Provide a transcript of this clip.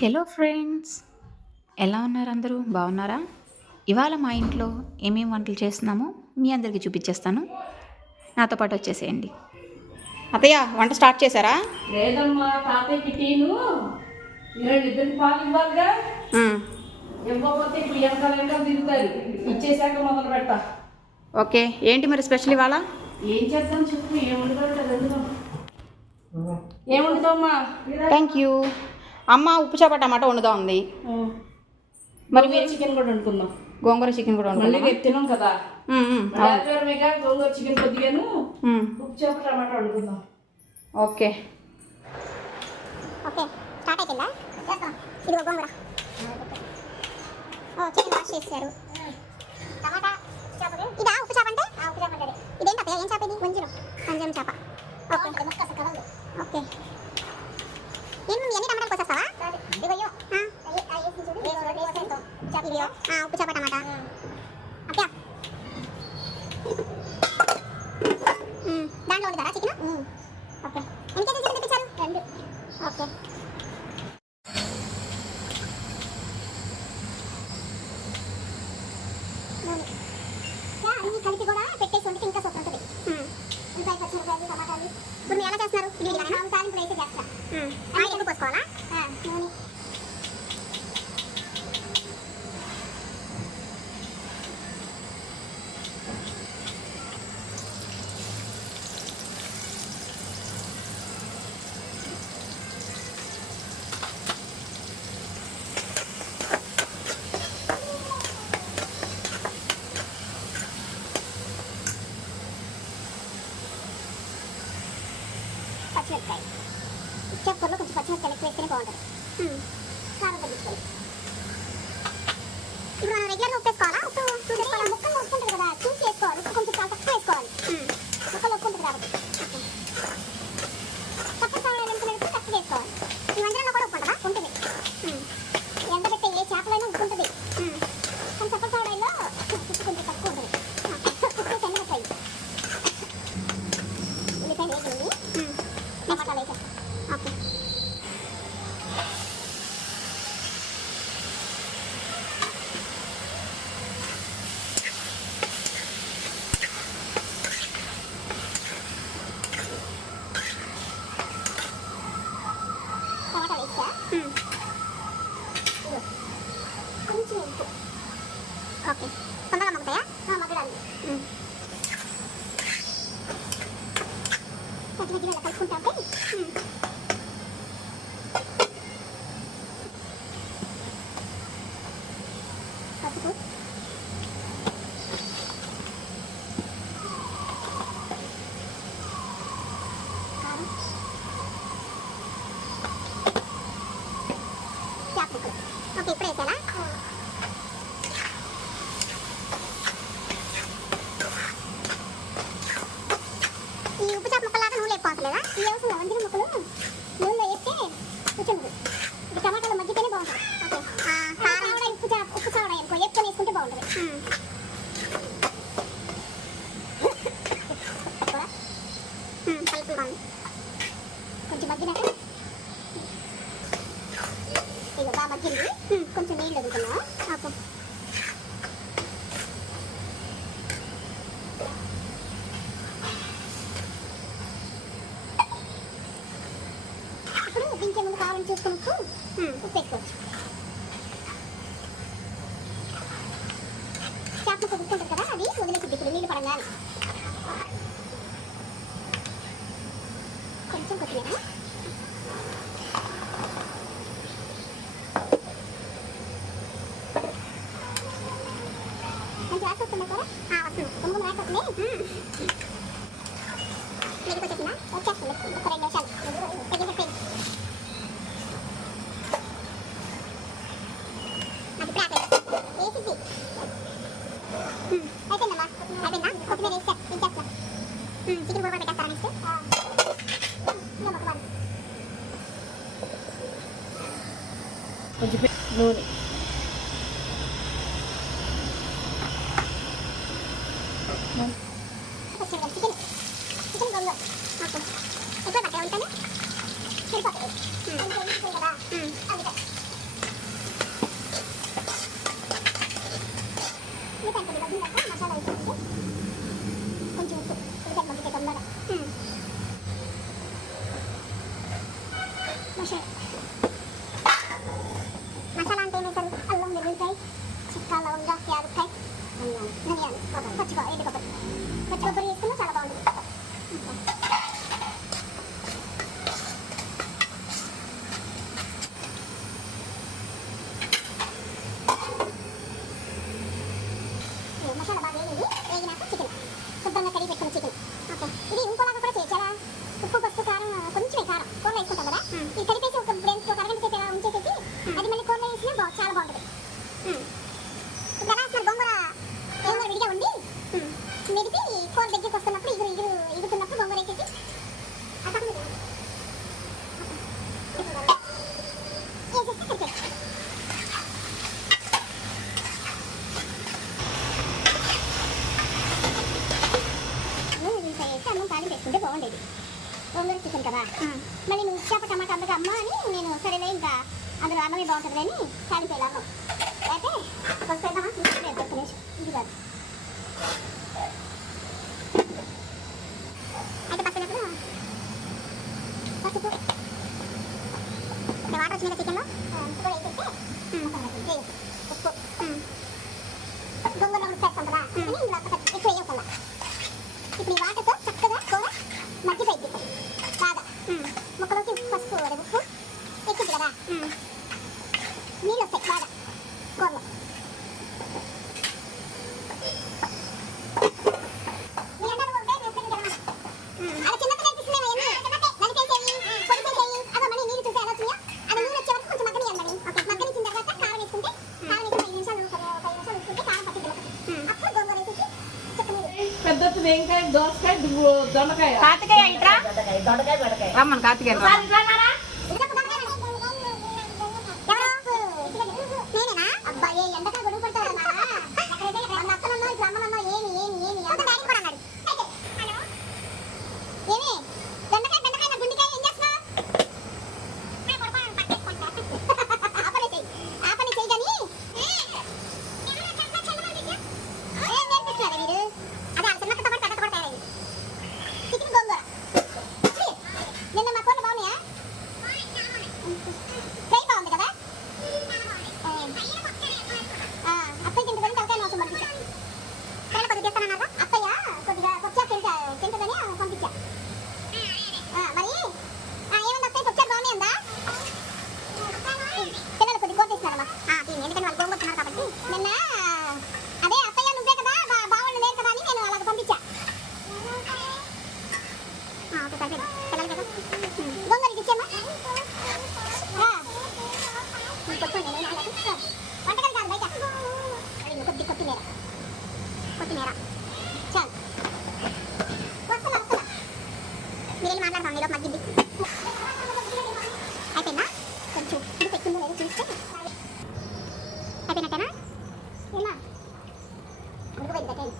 Hello friends, ఎలా ఉన్నారు? అందరూ బాగున్నారా? ఇవాళ మా ఇంట్లో ఏమేమి వంటలు చేస్తున్నామో మీ అందరికీ చూపించేస్తాను. నాతో పాటు వచ్చేసేయండి. అత్తయ్య, వంట స్టార్ట్ చేశారా? లేదమ్మా, తాతయ్యకి టీను ఇద్దరికి పాలు ఇవ్వాలిగా. ఇవ్వకపోతే ఇప్పుడు వెనకాల తిరుగుతారు. ఇచ్చేసాక మొదలు పెడతా. ఓకే, ఏంటి మరి స్పెషల్ ఇవాళ? ఏం చేద్దాం చెప్పు. ఏముండదమ్మా? Thank you. అమ్మ ఉప్పు చేప టమాటా వండుదా ఉంది. మరి మీరు చికెన్ కూడా వండుకుందాం. గోంగూర చికెన్ కూడా మళ్ళీ వండుకుందాం. రేపు తినాం కదా. గోంగూర చికెన్ కొద్దిగాను ఉప్పు చేప టమాటా వండుకుందాం. ఓకే ఓకే, స్టార్ట్ అయిపోయిందా? చేస్తాం. ఇదిగో గోంగూర. చికెన్ వాష్ చేశారు. టమాటా చేప. ఇదా ఉప్పు చేప అంటే? ఉప్పు చేప అంటే ఇదేంటి అత్తయ్య? ఏం చేప ఇది? వంజరం చేప. Okay, okay. నేను ఎన్ని టమాటాలు కోసేస్తావా? ఇదిగో ఉప్పు చేప టమాటా. అత్తయ్య దాంట్లో వండుతారా చికెన్? ఓకే. ఎన్ని కేజీలు చికెన్ తెప్పించారు? 2. ఓకే. అన్ని కలిపి కూడా పెట్టేసి వండితే ఇంకా సూపర్ ఉంటుంది. ఉల్లిపాయ, పచ్చిమిరపకాయలు, టమాటాలు. ఇప్పుడు మీరు ఎలా చేస్తున్నారు? తాలింపు వేసి చేస్తా. ఆయిల్ ఎందుకు పోసుకోవాలా? నూనె. పచ్చిమిరపకాయ. కూరలో కొంచెం పచ్చిమిరపకాయలు ఎక్కువ వేస్తేనే బాగుంటుంది. కారం తగ్గించుకోవాలి. ఇప్పుడు మనం రెగ్యులర్గా ఉప్పు వేసుకోవాలా? ముక్కలు ఉప్పు ఉంటుంది కదా, చూసి వేసుకోవాలి. ఉప్పు కొంచెం చాలా తక్కువ వేసుకోవాలి. ముక్కలు ఉప్పు ఉంటుంది కాబట్టి తక్కువ సాయం తక్కువ వేసుకోవాలి. ఈ వంజరంలో కూడా ఉప్పు ఉంటుందా? ఉంటుంది. ఎండబెట్టే ఏ చేపలైనా ఉప్పు ఉంటుంది. కానీ చప్ప సావడాయిలో ఉప్పు కొంచెం తక్కువ ఉంటుంది. ఉప్పు ఎండబెట్టాయి. ఉల్లిపాయ వేసింది. టమాటాలు వేసేస్తాం. ఓకే. టమాటాలు వేసా. కొంచెం ఉప్పు. ఓకే. తొందరగా మగ్గుతాయా? మగ్గడాలి. మధ్య మధ్యలో ఇలా కలుపుకుంటా ఉంటే పసుపు, కారం, చేప ముక్కలు. ఓకే, ఇప్పుడు వేసానా? ఈ ఉప్పు చేప ముక్కలాగా నూనె ఎక్కువ అవసరం లేదా? ఈ అవసరం వంజరం ముక్కలు నూనెలో వేస్తే కూర్చుంది. ఇది టమాటాలు మగ్గితేనే బాగుంటుంది. ఓకే. ఉప్పు చావడా అనుకో ఎక్కువ వేసుకుంటే బాగుంటుంది. కలుపుకోండి. కొంచెం మగ్గినట్టు ఇక బాగా మగ్గింది. కొంచెం నీళ్ళు వదులుకున్నాం. ఓకే. ఇప్పుడు దీనికి ముందు కావాలని చూసుకుని ఉప్పు వేసుకోవచ్చు. చేప ముక్క ఉప్పు ఉంటుంది కదా, అది వదిలేసి ఇప్పుడు నీళ్ళు పడంగానే కొంచెం కొద్దిగా మంచి వాసన వస్తుంది కదా. వస్తుంది. కొంచెం వాసన వస్తుంది. మీకు వచ్చేసిందా? వచ్చేస్తుంది. ఒక 2 నిమిషాలు తగ్గించండి. అది ఇప్పుడు వేసింది. అయిపోయిందమ్మా. అయిపోయిందా? కొత్తిమీర వేస్తే ఇచ్చేస్తా. చికెన్ కూడా పెట్టేస్తారా నెక్స్ట్? కొంచెం నూనె. Chicken chicken gongura. ఓకే. ఎక్కువ పట్టే ఉంటాను. సరిపోతుంది. కదా అందుకే మసాలా అంటే ఏమేసారు? అల్లం, వెల్లుల్లిపాయ, చిక్క, లవంగ, యాలక్కాయ, ధనియాలు, ఎండు కొబ్బరి. పచ్చి కొబ్బరి వేసుకున్నా చాలా బాగుంటుంది. మసాలా బాగా వేగింది. వేగినాక చికెన్ శుభ్రంగా కడిగి పెట్టుకున్న చికెన్. ఓకే, ఇది ఇంకోలాగా కూడా చేయొచ్చు. ఎలా? ఉప్పు, పసుపు, కారం, కొంచెమే కారం కూరలో వేసుకుంటాం కదా, ఇది కలిపేసి ఒక అరగంట సేపు ఇలా ఉంచేసేసి అది మళ్ళీ కూరలో వేసినా చాలా బాగుంటుంది. ఇప్పుడు ఎలా వేస్తున్నారు? గోంగూర విడిగా ఉండి మెదిపి కూర దగ్గరికి వస్తున్నప్పుడు ఇగుతున్నప్పుడు గోంగూర వేసేసి వేసేస్తే సరిపోతుంది. అన్నం తాలింపు వేసుకుంటే బాగుండేది. గోంగూర చికెన్ కదా, మళ్ళీ నువ్వు చేప టమాటా అందుకు అమ్మ అని నేను సరేలే ఇంకా అందులో అన్నమే బాగుంటుంది కానీ తాలింపు వేయాలి. అయితే కొంచెం పెద్దమా ఇది కాదు. అయితే పసుపు వాటర్ వచ్చిన చికెన్లో ఉప్పు కూడా వేసేస్తే ఉప్పు గోంగూర ఉప్పేస్తాం కదా అని ఇందులో ఎక్కువ వేయకుండా ఇప్పుడు ఈ వాటర్తో చక్కగా కూర మగ్గిపోయింది బాగా. ముక్కలోకి పసుపు ఉప్పు ఎక్కువ కదా, నీళ్ళు వస్తాయి బాగా కూరలో. అలా చిన్నప్పుడు నేర్పిస్తున్నాయి నలిపేసేవి, పొడిసేసేవి. అదో మళ్ళీ నీళ్ళు చూసి ఎలా వచ్చినాయో అది నీళ్ళు వచ్చే వరకు కొంచెం మగ్గనియండి. ఓకే, మగ్గనిచ్చిన తర్వాత కారం వేసుకుంటే కారం వేసి 5 నిమిషాలు వేసుకుంటే కారం పట్టింది. అప్పుడు గోంగూర వేసేసి పెద్ద వెంకాయ, దోసకాయ, దొండకాయ. కార్తికేయ ఇట్రా దొండకాయ, బెండకాయ. రమ్మను కార్తికేయ రా. నేనేనా? అబ్బాయి ఎండకాయ గొడుగు పడతావు కదా అక్కనన్నా ఇప్పుడు అమ్మనన్నా ఏమి డాడీ కూడా అన్నాడు. ఏమి బెండకాయ నా గుండెకాయ ఏం చేస్తున్నావు? ఆపని చెయ్యి కానీ ఏం నేర్పిస్తున్నారా మీరు? అదే ఆ చిన్నతో పాటు పెద్ద కూడా తయారైంది. చికెన్ గోంగూర నిన్న మా కూరలు బాగున్నాయా? ఫ్రై బాగుంది కదా. అత్తయ్య తింటుందని తలకాయ నోసం పంపించా. పిల్లలు కొద్దిగా చేస్తానన్నారా? అత్తయ్య కొద్దిగా పచ్చా తింటుందని పంపించా. మరి ఏమన్నా అత్తయ్య పచ్చా బాగున్నాయి అందా? పిల్లలు కొద్దిగా కోసేస్తున్నారమ్మా. ఎందుకంటే వాళ్ళు గోంగూర తిన్నారు కాబట్టి నిన్న అదే అత్తయ్య నువ్వే కదా బాగుండు లేదు కదా అని నేను అలాగ పంపించా. ఓకే సరిపోయింది పిల్లలు కదా. గోంగూర ఇచ్చేమ్మా. వంటగది కాదు బయట కొత్తిమీర చాలు. వస్తున్నా మీరు వెళ్ళి మాట్లాడతాం మీలో మగ్గింది అయిపోయిందా? కొంచెం ఇది పెట్టిందో లేదో చూస్తే అయిపోయినట్టేనా? ఏమా ఉడికిపోయింది